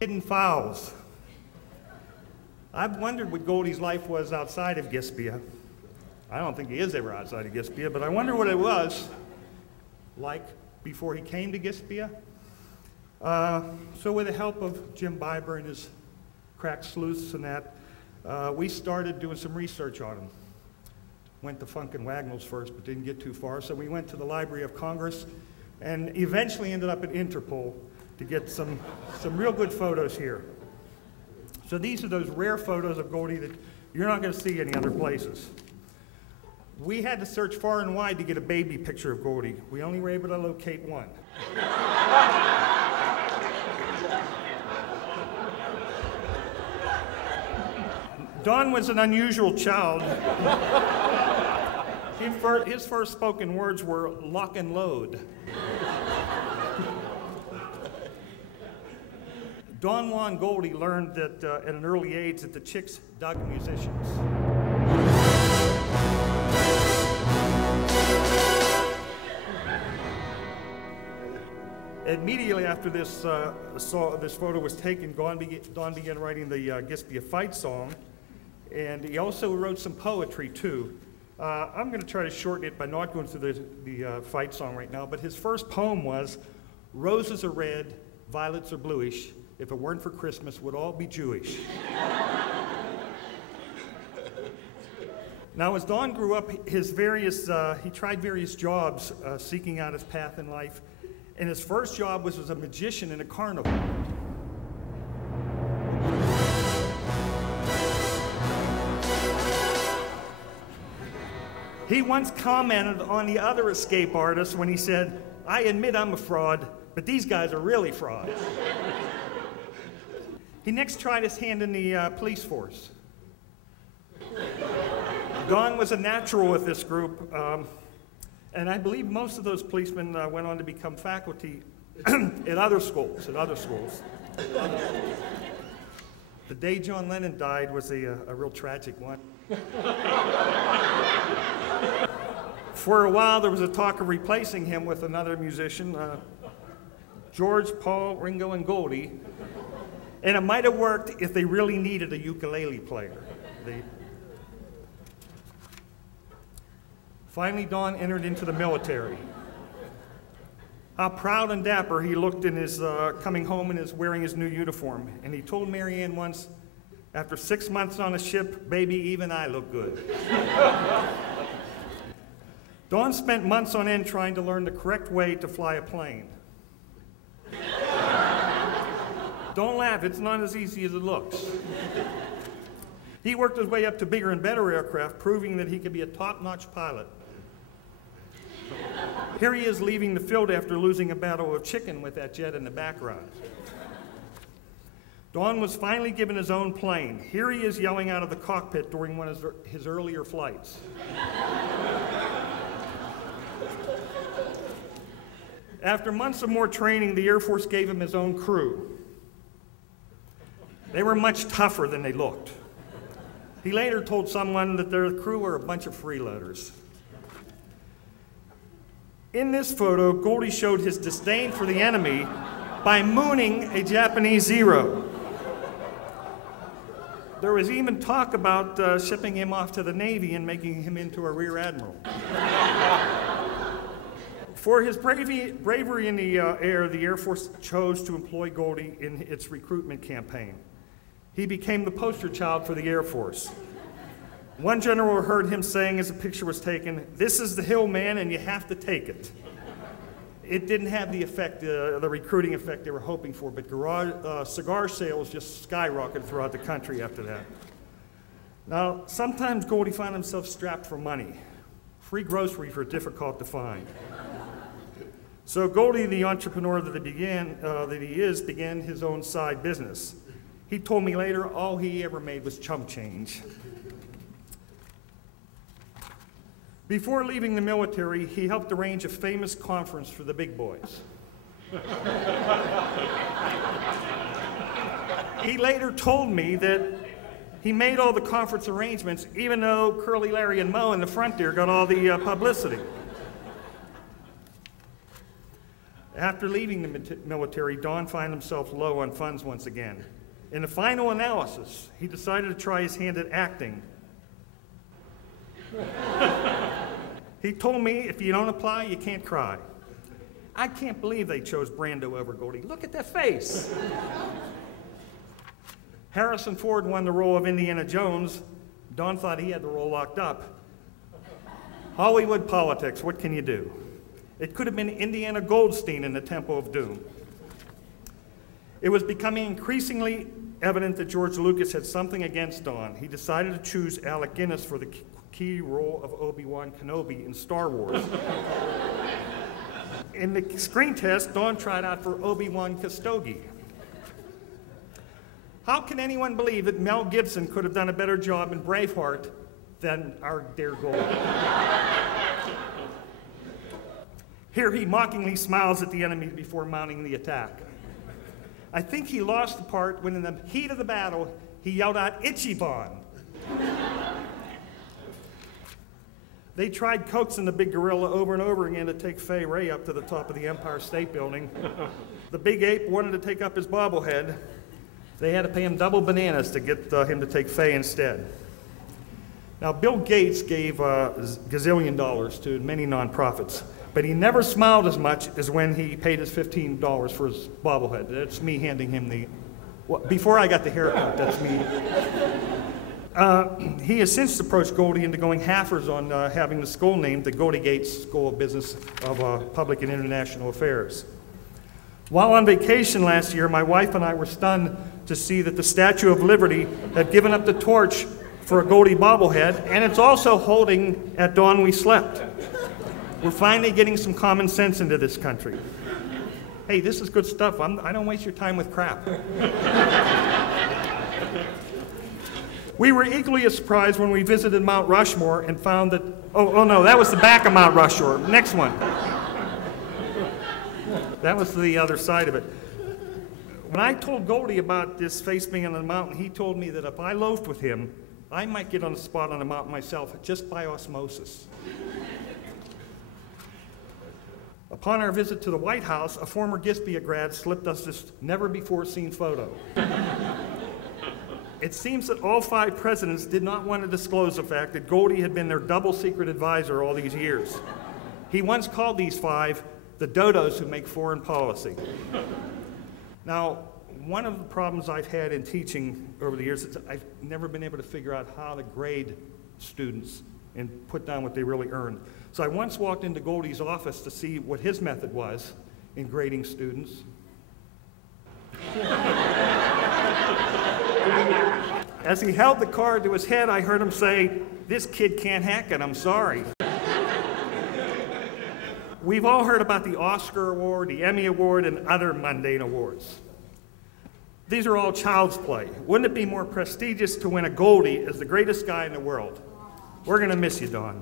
Hidden fouls. I've wondered what Goldie's life was outside of GSPIA. I don't think he is ever outside of GSPIA, but I wonder what it was like before he came to GSPIA. So with the help of Jim Biber and his crack sleuths and that, we started doing some research on him. Went to Funk and Wagnalls first, but didn't get too far, so we went to the Library of Congress and eventually ended up at Interpol to get some real good photos here. So these are those rare photos of Goldie that you're not going to see any other places. We had to search far and wide to get a baby picture of Goldie. We only were able to locate one. Don was an unusual child. His first spoken words were lock and load. Don Juan Goldie learned that at an early age that the chicks dug musicians. Immediately after this photo was taken, Don began writing the GSPIA fight song, and he also wrote some poetry too. I'm going to try to shorten it by not going through the fight song right now, but his first poem was, "Roses are red, violets are bluish. If it weren't for Christmas, would all be Jewish." Now, as Don grew up, he tried various jobs seeking out his path in life, and his first job was as a magician in a carnival. He once commented on the other escape artists when he said, "I admit I'm a fraud, but these guys are really frauds." He next tried his hand in the police force. Don was a natural with this group, and I believe most of those policemen went on to become faculty at other schools. The day John Lennon died was a real tragic one. For a while, there was a talk of replacing him with another musician, George, Paul, Ringo, and Goldie. And it might have worked if they really needed a ukulele player. Finally, Don entered into the military. How proud and dapper he looked in his coming home and wearing his new uniform. And he told Mary Ann once, after 6 months on a ship, "Baby, even I look good." Don spent months on end trying to learn the correct way to fly a plane. Don't laugh, it's not as easy as it looks. He worked his way up to bigger and better aircraft, proving that he could be a top-notch pilot. Here he is leaving the field after losing a battle of chicken with that jet in the background. Don was finally given his own plane. Here he is yelling out of the cockpit during one of his earlier flights. After months of more training, the Air Force gave him his own crew. They were much tougher than they looked. He later told someone that their crew were a bunch of freeloaders. In this photo, Goldie showed his disdain for the enemy by mooning a Japanese Zero. There was even talk about shipping him off to the Navy and making him into a rear admiral. For his bravery in the air, the Air Force chose to employ Goldie in its recruitment campaign. He became the poster child for the Air Force. One general heard him saying as a picture was taken, "This is the hill, man, and you have to take it." It didn't have the effect, the recruiting effect they were hoping for, but cigar sales just skyrocketed throughout the country after that. Now, sometimes Goldie found himself strapped for money. Free groceries were difficult to find. So Goldie, the entrepreneur that he is, began his own side business. He told me later all he ever made was chump change. Before leaving the military, he helped arrange a famous conference for the big boys. He later told me that he made all the conference arrangements, even though Curly, Larry, and Moe in the front there got all the publicity. After leaving the military, Don found himself low on funds once again. In the final analysis, he decided to try his hand at acting. He told me, if you don't apply, you can't cry. I can't believe they chose Brando over Goldie. Look at that face. Harrison Ford won the role of Indiana Jones. Don thought he had the role locked up. Hollywood politics, what can you do? It could have been Indiana Goldstein in the Temple of Doom. It was becoming increasingly evident that George Lucas had something against Don. He decided to choose Alec Guinness for the key role of Obi-Wan Kenobi in Star Wars. In the screen test, Don tried out for Obi-Wan Kenobi. How can anyone believe that Mel Gibson could have done a better job in Braveheart than our dear Goldie? Here he mockingly smiles at the enemy before mounting the attack. I think he lost the part when in the heat of the battle, he yelled out, "Ichiban!" They tried coaxing the big gorilla over and over again to take Fay Ray up to the top of the Empire State Building. The big ape wanted to take up his bobblehead. They had to pay him double bananas to get him to take Fay instead. Now, Bill Gates gave gazillion dollars to many nonprofits, but he never smiled as much as when he paid his $15 for his bobblehead. That's me handing him the, well, before I got the haircut, that's me. He has since approached Goldie into going halfers on having the school named the Goldie Gates School of Business of Public and International Affairs. While on vacation last year, my wife and I were stunned to see that the Statue of Liberty had given up the torch for a Goldie bobblehead, and it's also holding At Dawn We Slept. We're finally getting some common sense into this country. Hey, this is good stuff. I don't waste your time with crap. We were equally as surprised when we visited Mount Rushmore and found that, oh no, that was the back of Mount Rushmore. Next one. That was the other side of it. When I told Goldie about this face being on the mountain, he told me that if I loafed with him, I might get on a spot on the mountain myself, just by osmosis. Upon our visit to the White House, a former GSPIA grad slipped us this never-before-seen photo. It seems that all 5 presidents did not want to disclose the fact that Goldie had been their double-secret advisor all these years. He once called these 5 the dodos who make foreign policy. Now, one of the problems I've had in teaching over the years is I've never been able to figure out how to grade students and put down what they really earn. So I once walked into Goldie's office to see what his method was in grading students. As he held the card to his head, I heard him say, "This kid can't hack it, I'm sorry." We've all heard about the Oscar Award, the Emmy Award, and other mundane awards. These are all child's play. Wouldn't it be more prestigious to win a Goldie as the greatest guy in the world? We're going to miss you, Don.